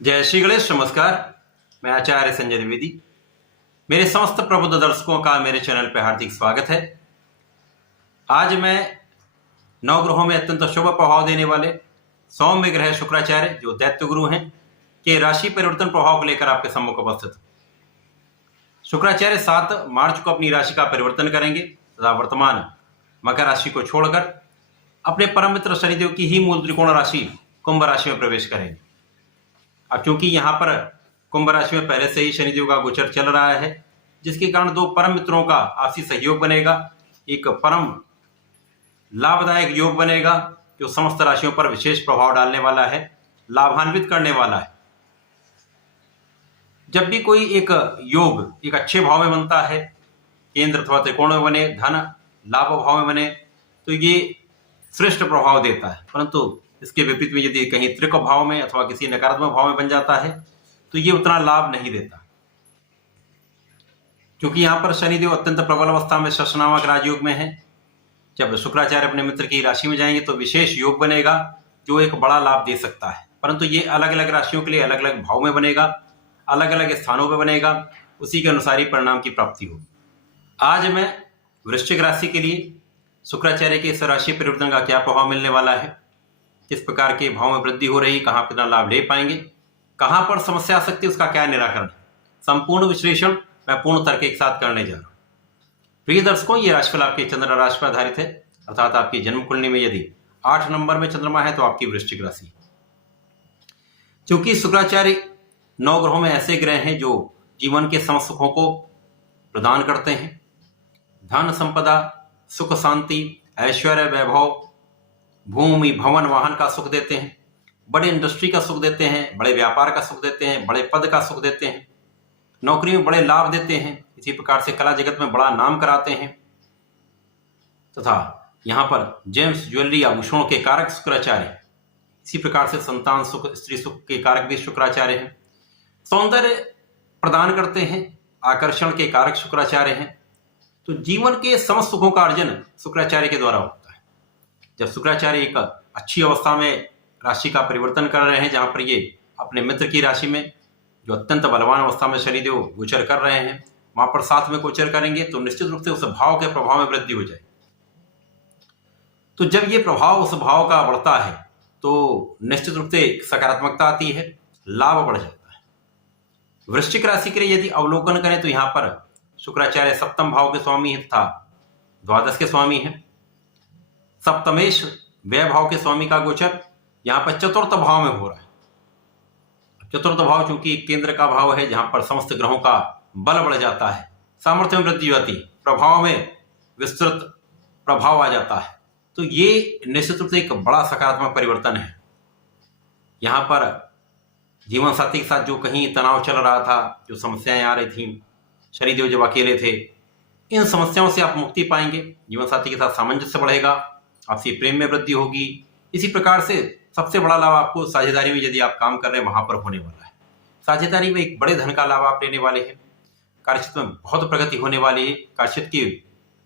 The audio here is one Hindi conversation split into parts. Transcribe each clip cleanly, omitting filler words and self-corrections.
जय श्री गणेश। नमस्कार। मैं आचार्य संजय द्विवेदी। मेरे समस्त प्रबुद्ध दर्शकों का मेरे चैनल पर हार्दिक स्वागत है। आज मैं नवग्रहों में अत्यंत शुभ प्रभाव देने वाले सौम्य ग्रह शुक्राचार्य, जो दैत्य गुरु हैं, के राशि परिवर्तन प्रभाव को लेकर आपके सम्मुख उपस्थित हूं। शुक्राचार्य 7 मार्च को अपनी राशि का परिवर्तन करेंगे तथा वर्तमान मकर राशि को छोड़कर अपने परम मित्र शनिदेव की ही मूल त्रिकोण राशि कुंभ राशि में प्रवेश करेंगे। अब क्योंकि यहाँ पर कुंभ राशि में पहले से ही शनिदेव का गोचर चल रहा है, जिसके कारण दो परम मित्रों का आपसी सहयोग बनेगा, एक परम लाभदायक योग बनेगा जो समस्त राशियों पर विशेष प्रभाव डालने वाला है, लाभान्वित करने वाला है। जब भी कोई एक योग एक अच्छे भाव में बनता है, केंद्र अथवा त्रिकोण में बने, धन लाभ भाव में बने, तो ये श्रेष्ठ प्रभाव देता है। परंतु इसके विपरीत में यदि कहीं त्रिक भाव में अथवा किसी नकारात्मक भाव में बन जाता है तो ये उतना लाभ नहीं देता, क्योंकि यहां पर शनिदेव अत्यंत प्रबल अवस्था में शश नामक राजयोग में है। जब शुक्राचार्य अपने मित्र की राशि में जाएंगे तो विशेष योग बनेगा जो एक बड़ा लाभ दे सकता है, परंतु ये अलग अलग राशियों के लिए अलग अलग भाव में बनेगा, अलग अलग स्थानों पर बनेगा, उसी के अनुसार ही परिणाम की प्राप्ति होगी। आज मैं वृश्चिक राशि के लिए शुक्राचार्य के इस राशि परिवर्तन का क्या प्रभाव मिलने वाला है, किस प्रकार के भाव में वृद्धि हो रही, कहां कितना लाभ ले पाएंगे, कहां पर समस्या आ सकती है, उसका क्या निराकरण, संपूर्ण विश्लेषण मैं पूर्ण तर्क के साथ करने जा रहा हूं। प्रिय दर्शकों, ये राशिफल आपके चंद्र राशि पर आधारित है, अर्थात आपकी जन्म कुंडली में यदि 8 नंबर में चंद्रमा है तो आपकी वृश्चिक राशि। क्योंकि शुक्राचार्य 9 ग्रहों में ऐसे ग्रह हैं जो जीवन के समस्त सुखों को प्रदान करते हैं, धन संपदा, सुख शांति, ऐश्वर्य, वैभव, भूमि भवन वाहन का सुख देते हैं, बड़े इंडस्ट्री का सुख देते हैं, बड़े व्यापार का सुख देते हैं, बड़े पद का सुख देते हैं, नौकरी में बड़े लाभ देते हैं, इसी प्रकार से कला जगत में बड़ा नाम कराते हैं, तथा यहाँ पर जेम्स ज्वेलरी आभूषणों के कारक शुक्राचार्य, इसी प्रकार से संतान सुख, स्त्री सुख के कारक भी शुक्राचार्य हैं, सौंदर्य प्रदान करते हैं, आकर्षण के कारक शुक्राचार्य हैं। तो जीवन के समस्त सुखों का अर्जन शुक्राचार्य के द्वारा होता है। जब शुक्राचार्य एक अच्छी अवस्था में राशि का परिवर्तन कर रहे हैं, जहां पर ये अपने मित्र की राशि में जो अत्यंत बलवान अवस्था में शनिदेव गोचर कर रहे हैं, वहां पर साथ में गोचर करेंगे तो निश्चित रूप से उस भाव के प्रभाव में वृद्धि हो जाएगी। तो जब ये प्रभाव उस भाव का बढ़ता है तो निश्चित रूप से सकारात्मकता आती है, लाभ बढ़ जाता है। वृश्चिक राशि के लिए यदि अवलोकन करें तो यहाँ पर शुक्राचार्य सप्तम भाव के स्वामी है तथा द्वादश के स्वामी हैं। सप्तमेश व्यय भाव के स्वामी का गोचर यहां पर चतुर्थ भाव में हो रहा है। चतुर्थ भाव चूंकि केंद्र का भाव है, जहां पर समस्त ग्रहों का बल बढ़ जाता है, सामर्थ्य में वृद्धि होती, प्रभाव में विस्तृत प्रभाव आ जाता है, तो ये निश्चित रूप से एक बड़ा सकारात्मक परिवर्तन है। यहां पर जीवन साथी के साथ जो कहीं तनाव चल रहा था, जो समस्याएं आ रही थी, शनिदेव जब अकेले थे, इन समस्याओं से आप मुक्ति पाएंगे, जीवन साथी के साथ सामंजस्य बढ़ेगा, आपसी प्रेम में वृद्धि होगी। इसी प्रकार से सबसे बड़ा लाभ आपको साझेदारी में यदि आप काम कर रहे हैं वहां पर होने वाला है। साझेदारी में एक बड़े धन का लाभ आप लेने वाले हैं, कार्यक्षेत्र में बहुत प्रगति होने वाली है, कार्यक्षेत्र की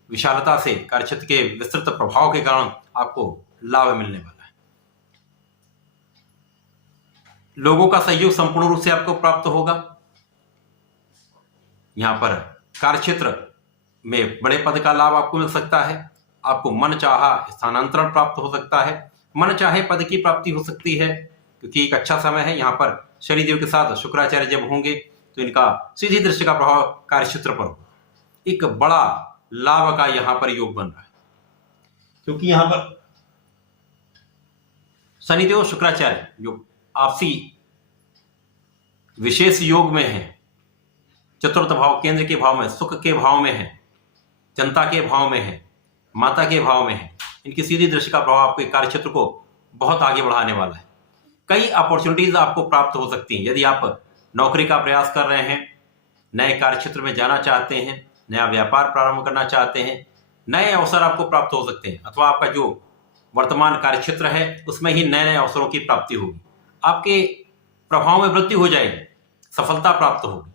विशालता से, कार्यक्षेत्र के विस्तृत प्रभाव के कारण आपको लाभ मिलने वाला है। लोगों का सहयोग संपूर्ण रूप से आपको प्राप्त होगा। यहां पर कार्यक्षेत्र में बड़े पद का लाभ आपको मिल सकता है, आपको मन चाहा स्थानांतरण प्राप्त हो सकता है, मन चाहे पद की प्राप्ति हो सकती है, क्योंकि एक अच्छा समय है। यहाँ पर शनिदेव के साथ शुक्राचार्य जब होंगे तो इनका सीधी दृष्टि का प्रभाव कार्यक्षेत्र पर होगा, एक बड़ा लाभ का यहाँ पर योग बन रहा है। क्योंकि यहाँ पर शनिदेव शुक्राचार्य जो आपसी विशेष योग में है, चतुर्थ भाव केंद्र के भाव में, सुख के भाव में है, जनता के भाव में है, माता के भाव में है, इनकी सीधी दृष्टि का प्रभाव आपके कार्यक्षेत्र को बहुत आगे बढ़ाने वाला है। कई अपॉर्चुनिटीज आपको प्राप्त हो सकती हैं। यदि आप नौकरी का प्रयास कर रहे हैं, नए कार्यक्षेत्र में जाना चाहते हैं, नया व्यापार प्रारंभ करना चाहते हैं, नए अवसर आपको प्राप्त हो सकते हैं, अथवा आपका जो वर्तमान कार्यक्षेत्र है उसमें ही नए नए अवसरों की प्राप्ति होगी, आपके प्रभाव में वृद्धि हो जाएगी, सफलता प्राप्त होगी।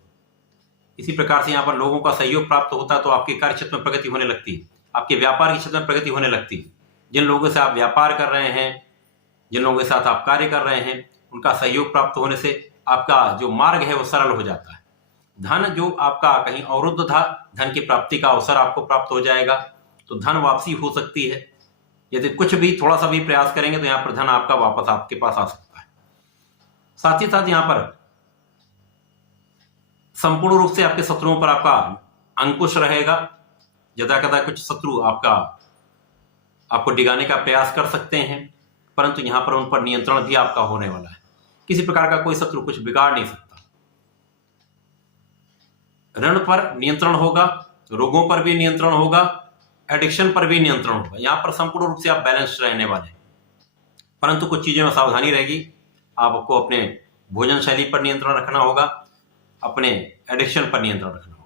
इसी प्रकार से यहाँ पर लोगों का सहयोग प्राप्त होता है तो आपके कार्य क्षेत्र में प्रगति होने लगती है, आपके व्यापार के क्षेत्र में प्रगति होने लगती है। जिन लोगों से आप व्यापार कर रहे हैं, जिन लोगों के साथ आप कार्य कर रहे हैं, उनका सहयोग प्राप्त होने से आपका जो मार्ग है वो सरल हो जाता है। धन जो आपका कहीं अवरुद्ध था, धन की प्राप्ति का अवसर आपको प्राप्त हो जाएगा। तो धन वापसी हो सकती है, यदि कुछ भी थोड़ा सा भी प्रयास करेंगे तो यहाँ पर धन आपका वापस आपके पास आ सकता है। साथ ही साथ यहाँ पर संपूर्ण रूप से आपके शत्रुओं पर आपका अंकुश रहेगा। यदा कदा कुछ शत्रु आपको डिगाने का प्रयास कर सकते हैं, परंतु यहां पर उन पर नियंत्रण भी आपका होने वाला है। किसी प्रकार का कोई शत्रु कुछ बिगाड़ नहीं सकता। ऋण पर नियंत्रण होगा, रोगों पर भी नियंत्रण होगा, एडिक्शन पर भी नियंत्रण होगा। यहां पर संपूर्ण रूप से आप बैलेंस रहने वाले हैं, परंतु कुछ चीजों में सावधानी रहेगी। आपको अपने भोजन शैली पर नियंत्रण रखना होगा, अपने एडिक्शन पर नियंत्रण रखना होगा।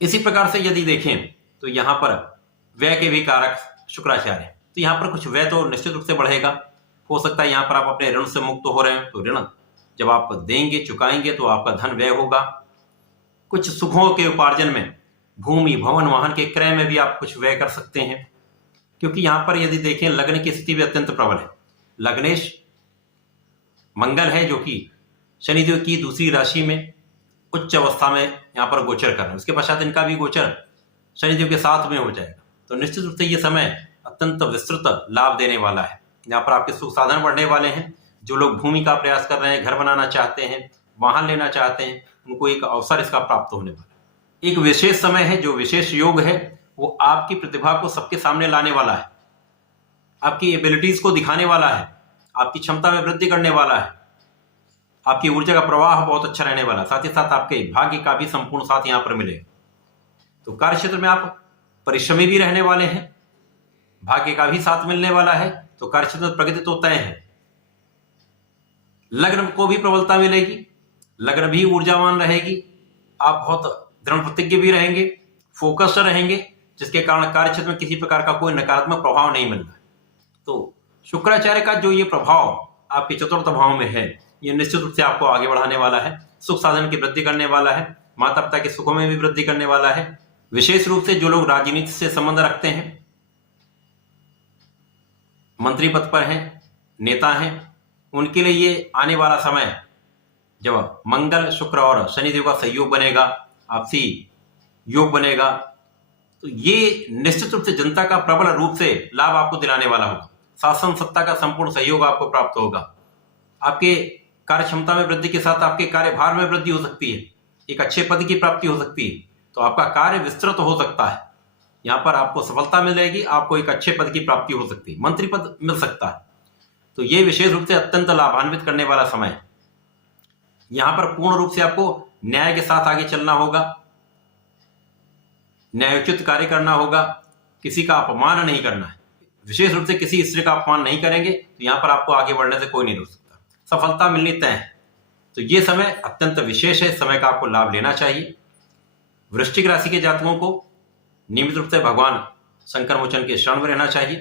इसी प्रकार से यदि देखें तो यहां पर व्यय के भी कारक शुक्राचार्य है, तो यहां पर कुछ व्यय तो निश्चित रूप से बढ़ेगा। हो सकता है यहां पर आप अपने ऋण से मुक्त हो रहे हैं, तो ऋण जब आप देंगे, चुकाएंगे, तो आपका धन व्यय होगा। कुछ सुखों के उपार्जन में, भूमि, भवन, वाहन के क्रय में भी आप कुछ व्यय कर सकते हैं, क्योंकि यहां पर यदि देखें लग्न की स्थिति भी अत्यंत प्रबल है। लग्नेश मंगल है, जो कि शनिदेव की दूसरी राशि में उच्च अवस्था में यहां पर गोचर कर रहे हैं। उसके पश्चात इनका भी गोचर शनिदेव के साथ में हो जाएगा। तो निश्चित रूप से ये समय अत्यंत विस्तृत लाभ देने वाला है। यहाँ पर आपके सुख साधन बढ़ने वाले हैं। जो लोग भूमि का प्रयास कर रहे हैं, घर बनाना चाहते हैं, वाहन लेना चाहते हैं, उनको एक अवसर इसका प्राप्त होने वाला है। एक विशेष समय है, जो विशेष योग है, वो आपकी प्रतिभा को सबके सामने लाने वाला है, आपकी एबिलिटीज को दिखाने वाला है, आपकी क्षमता में वृद्धि करने वाला है, आपकी ऊर्जा का प्रवाह बहुत अच्छा रहने वाला है। साथ ही साथ आपके भाग्य का भी संपूर्ण साथ यहाँ पर मिलेगा। तो कार्य क्षेत्र में आप परिश्रमी भी रहने वाले हैं, भाग्य का भी साथ मिलने वाला है, तो कार्य क्षेत्र में प्रगति तो तय है। लग्न को भी प्रबलता मिलेगी, लग्न भी ऊर्जावान रहेगी, आप बहुत दृढ़ प्रतिज्ञ भी रहेंगे, फोकस्ड रहेंगे, जिसके कारण कार्य क्षेत्र में किसी प्रकार का कोई नकारात्मक प्रभाव नहीं मिल रहा है। तो शुक्राचार्य का जो ये प्रभाव आपके चतुर्थ भाव में है, ये निश्चित रूप से आपको आगे बढ़ाने वाला है, सुख साधन की वृद्धि करने वाला है, माता पिता के सुखों में भी वृद्धि करने वाला है। विशेष रूप से जो लोग राजनीति से संबंध रखते हैं, मंत्री पद पर हैं, नेता हैं, उनके लिए ये आने वाला समय जब मंगल, शुक्र और शनिदेव का सहयोग बनेगा, आपसी योग बनेगा, तो ये निश्चित रूप से जनता का प्रबल रूप से लाभ आपको दिलाने वाला होगा। शासन सत्ता का संपूर्ण सहयोग आपको प्राप्त होगा। आपके कार्य क्षमता में वृद्धि के साथ आपके कार्यभार में वृद्धि हो सकती है, एक अच्छे पद की प्राप्ति हो सकती है, तो आपका कार्य विस्तृत हो सकता है। यहाँ पर आपको सफलता मिलेगी, आपको एक अच्छे पद की प्राप्ति हो सकती है, मंत्री पद मिल सकता है। तो ये विशेष रूप से अत्यंत लाभान्वित करने वाला समय है। यहाँ पर पूर्ण रूप से आपको न्याय के साथ आगे चलना होगा, न्यायोचित कार्य करना होगा, किसी का अपमान नहीं करना है। विशेष रूप से किसी स्त्री का अपमान नहीं करेंगे, तो यहाँ पर आपको आगे बढ़ने से कोई नहीं रोक सकता, सफलता मिलनी तय है। तो ये समय अत्यंत विशेष है, समय का आपको लाभ लेना चाहिए। वृश्चिक राशि के जातकों को नियमित रूप से भगवान शंकर मोचन के शरण में रहना चाहिए।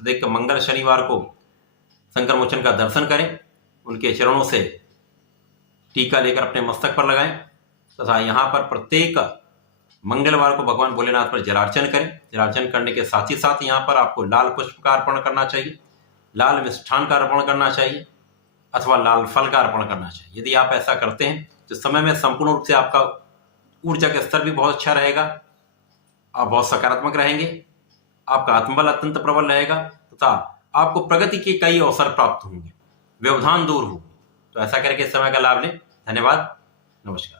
प्रत्येक मंगल शनिवार को शंकर मोचन का दर्शन करें, उनके चरणों से टीका लेकर अपने मस्तक पर लगाएं, तथा यहाँ पर प्रत्येक मंगलवार को भगवान भोलेनाथ पर जलार्चन करें। जलार्चन करने के साथ ही साथ यहाँ पर आपको लाल पुष्प का अर्पण करना चाहिए, लाल मिष्ठान का अर्पण करना चाहिए, अथवा लाल फल का अर्पण करना चाहिए। यदि आप ऐसा करते हैं तो समय में संपूर्ण रूप से आपका ऊर्जा का स्तर भी बहुत अच्छा रहेगा, आप बहुत सकारात्मक रहेंगे, आपका आत्मबल अत्यंत प्रबल रहेगा, तथा आपको प्रगति के कई अवसर प्राप्त होंगे, व्यवधान दूर होंगे। तो ऐसा करके समय का लाभ लें। धन्यवाद, नमस्कार।